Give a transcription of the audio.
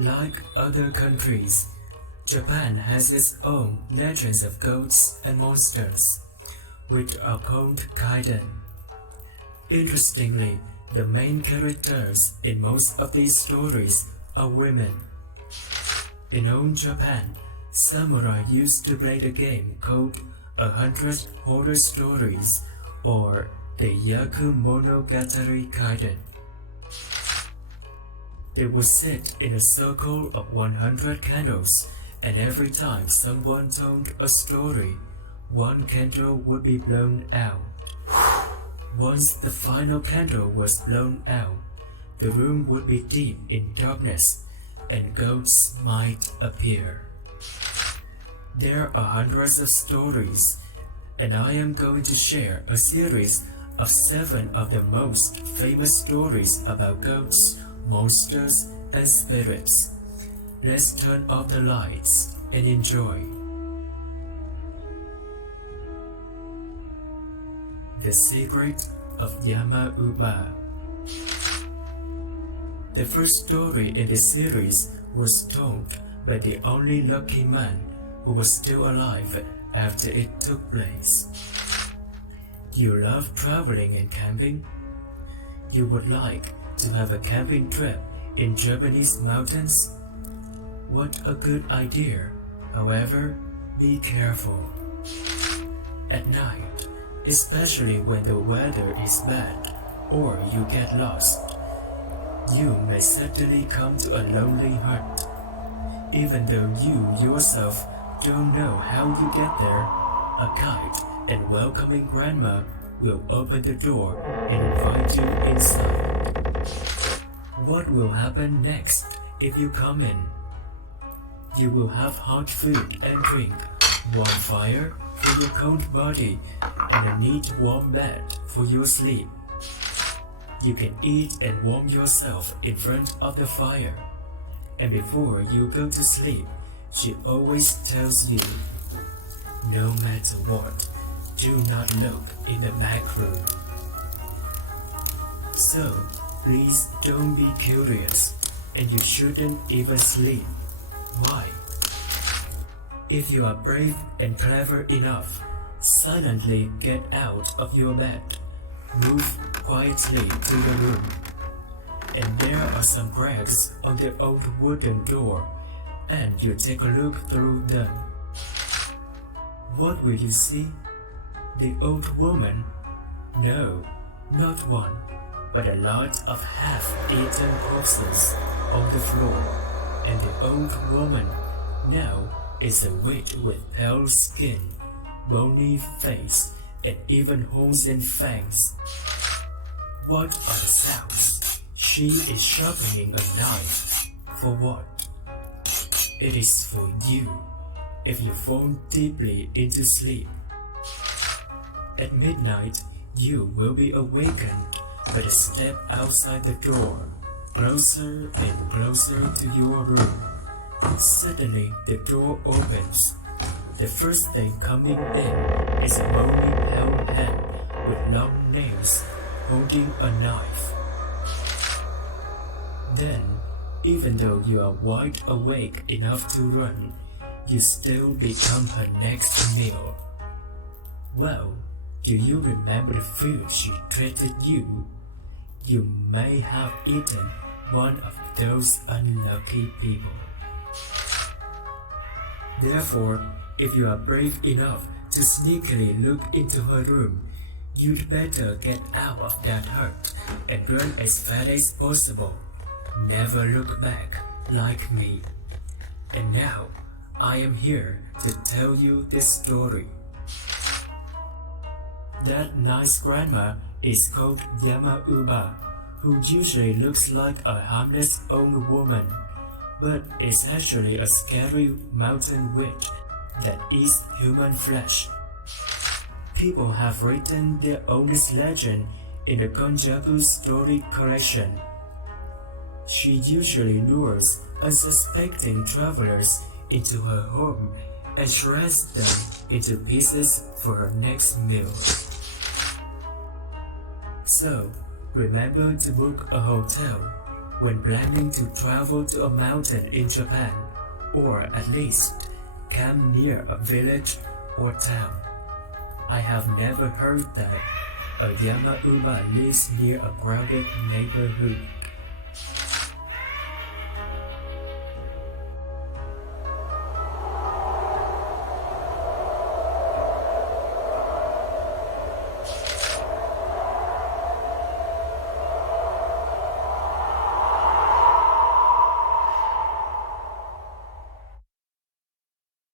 Like other countries, Japan has its own legends of ghosts and monsters, which are called kaiden. Interestingly, the main characters in most of these stories are women. In old Japan, samurai used to play the game called 100 Horror Stories or the Yakumonogatari Kaiden. They would sit in a circle of 100 candles, and every time someone told a story, one candle would be blown out. Once the final candle was blown out, the room would be deep in darkness, and ghosts might appear. There are hundreds of stories, and I am going to share a series of 7 of the most famous stories about ghosts, monsters, and spirits. Let's turn off the lights and enjoy. The Secret of Yamauba. The first story in the series was told by the only lucky man who was still alive after it took place. You love traveling and camping? You would like to have a camping trip in Japanese mountains? What a good idea! However, be careful. At night, especially when the weather is bad or you get lost, you may suddenly come to a lonely hut. Even though you yourself don't know how you get there, a kind and welcoming grandma will open the door and invite you inside. What will happen next if you come in? You will have hot food and drink, warm fire for your cold body, and a neat warm bed for your sleep. You can eat and warm yourself in front of the fire. And before you go to sleep, she always tells you, no matter what, do not look in the back room. So, please don't be curious, and you shouldn't even sleep. Why? If you are brave and clever enough, silently get out of your bed, move quietly to the room, and there are some cracks on the old wooden door, and you take a look through them. What will you see? The old woman? No, not one, but a lot of half-eaten corpses on the floor, and the old woman now is a witch with pale skin, bony face, and even horns and fangs. What are the sounds? She is sharpening a knife. For what? It is for you, if you fall deeply into sleep. At midnight, you will be awakened by the step outside the door, closer and closer to your room. Suddenly, the door opens. The first thing coming in is a bony pale hand with long nails, holding a knife. Then, even though you are wide awake enough to run, you still become her next meal. Well, do you remember the food she treated you? You may have eaten one of those unlucky people. Therefore, if you are brave enough to sneakily look into her room, you'd better get out of that hut and run as fast as possible. Never look back like me. And now, I am here to tell you this story. That nice grandma is called Yamauba, who usually looks like a harmless old woman, but is actually a scary mountain witch that eats human flesh. People have written their ownest legend in the Konjaku story collection. She usually lures unsuspecting travelers into her home and shreds them into pieces for her next meal. So, remember to book a hotel, when planning to travel to a mountain in Japan, or at least camp near a village or town. I have never heard that a Yamauba lives near a crowded neighborhood.